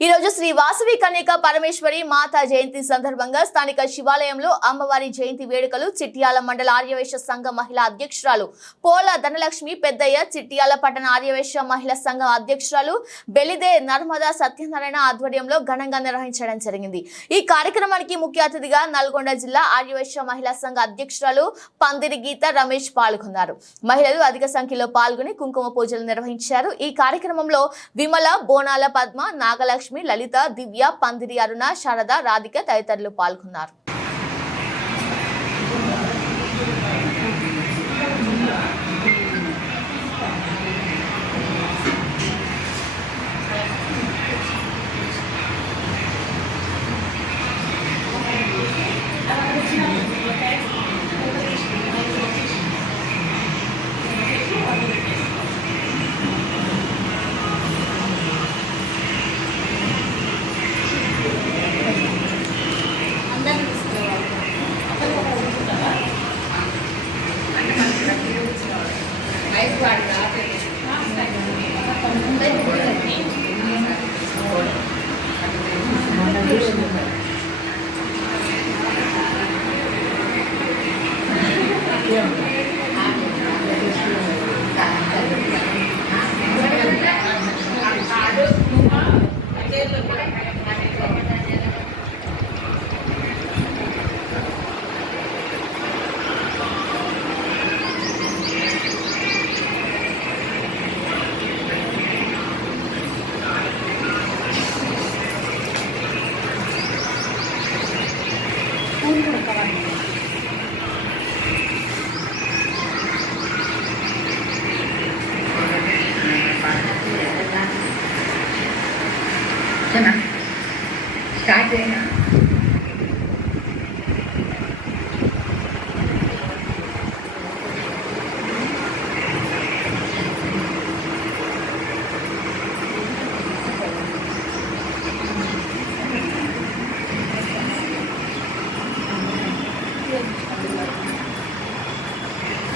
ఈ రోజు శ్రీ వాసవి కన్యక పరమేశ్వరి మాతా జయంతి సందర్భంగా స్థానిక శివాలయంలో అమ్మవారి జయంతి వేడుకలు చిట్యాల మండల ఆర్యవైశ్య సంఘ మహిళా అధ్యక్షురాలు పోల ధనలక్ష్మి పెద్దయ్య, చిట్యాల పట్టణ ఆర్యవైశ్య మహిళా సంఘం అధ్యక్షురాలు బెలిదే నర్మదా సత్యనారాయణ ఆధ్వర్యంలో ఘనంగా నిర్వహించడం జరిగింది. ఈ కార్యక్రమానికి ముఖ్య అతిథిగా నల్గొండ జిల్లా ఆర్యవైశ్య మహిళా సంఘ అధ్యక్షురాలు పందిరి గీత రమేష్ పాల్గొన్నారు. మహిళలు అధిక సంఖ్యలో పాల్గొని కుంకుమ పూజలు నిర్వహించారు. ఈ కార్యక్రమంలో విమల, బోనాల పద్మ, నాగలక్ష్మి, లలిత, దివ్య, పందిరి అరుణ, శారద, రాధిక తదితరులు పాల్గొన్నారు. స్టార్ట్ అయినా